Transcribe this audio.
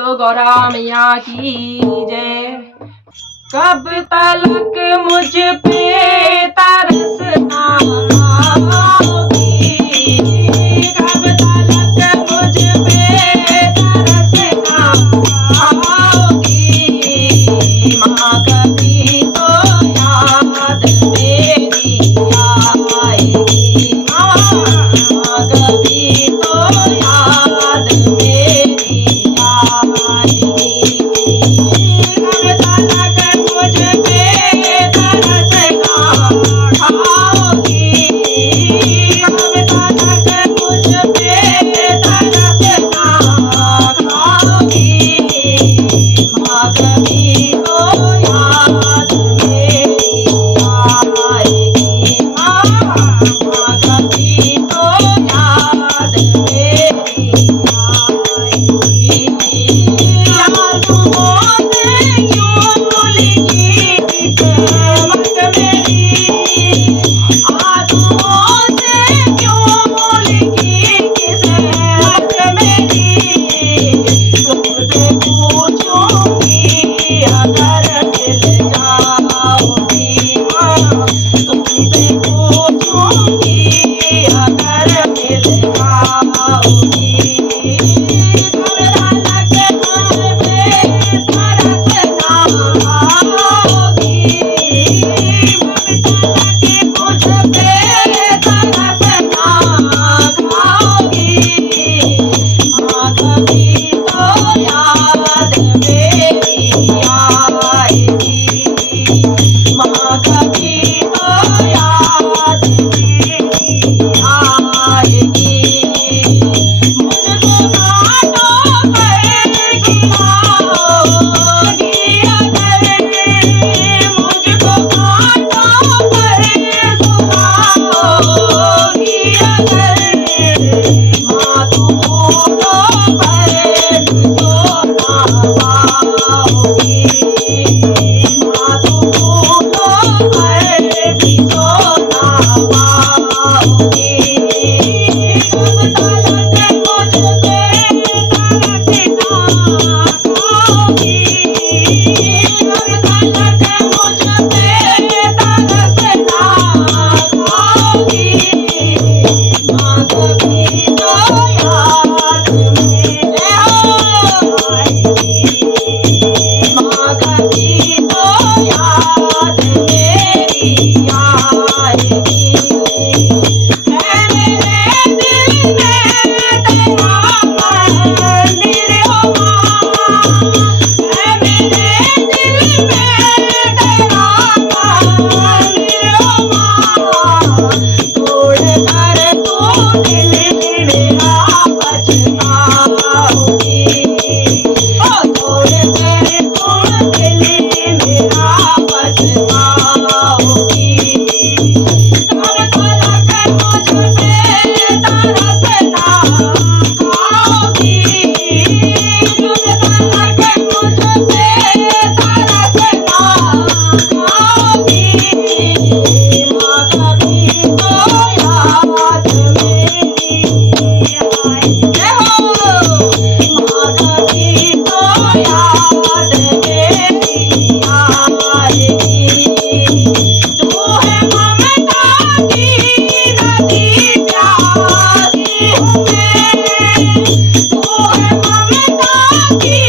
बोलो गौरा मैया की जय। कब तलक मुझ पे तरसना आओगी, कब तलक मुझ पे तरसना आओगी। माँ कभी तो याद मेरी आएगी, माँ कभी तो याद मेरी आएगी। कब तलक मुझ पे तरसना आओगी, कब तलक मुझ पे तरसना आओगी। माँ कभी तो याद मेरी आएगी, माँ कभी तो याद मेरी आएगी। आंसुओं से क्यों भूलेगी किस्मत मेरी, आंसुओं से क्यों भूलेगी किस्मत मेरी। तुमसे पूछूंगी अगर मिल जाओगी माँ, तुमसे पूछूंगी अगर मिल जाओगी। कब तलक मुझ पे तरसना आओगी, कब तलक मुझ पे तरसना आओगी। माँ कभी तो याद मेरी आएगी, माँ कभी तो याद मेरी आएगी। मुझको कांटों पर घुमाओगी अगर, मुझको कांटों पर घुमाओगी अगर। माँ तुम फूलों पर भी सोना पाओगी, माँ तुम फूलों पर भी सोना पाओगी। कब तलक मुझ पे तरसना आओगी, कब तलक मुझ पे तरसना आओगी। माँ कभी तो याद मेरे आएगी, माँ कभी तो याद मेरी आएगी। है मेरे दिल में तेरा मंदिर हो माँ, है मेरे दिल में तेरा मंदिर हो माँ। तोड़ कर तू दिल मेरा पछताओगी, ओ तोड़ कर तू दिल मेरा पछताओगी। कब तलक मुझ पे तरसना आओगी, कब तलक मुझ पे तरसना आओगी। माँ कभी तो याद मेरी आएगी हो, माँ कभी तो याद मेरी आएगी। तू है ममता की नदी प्यासी हूँ मैं, तू है ममता की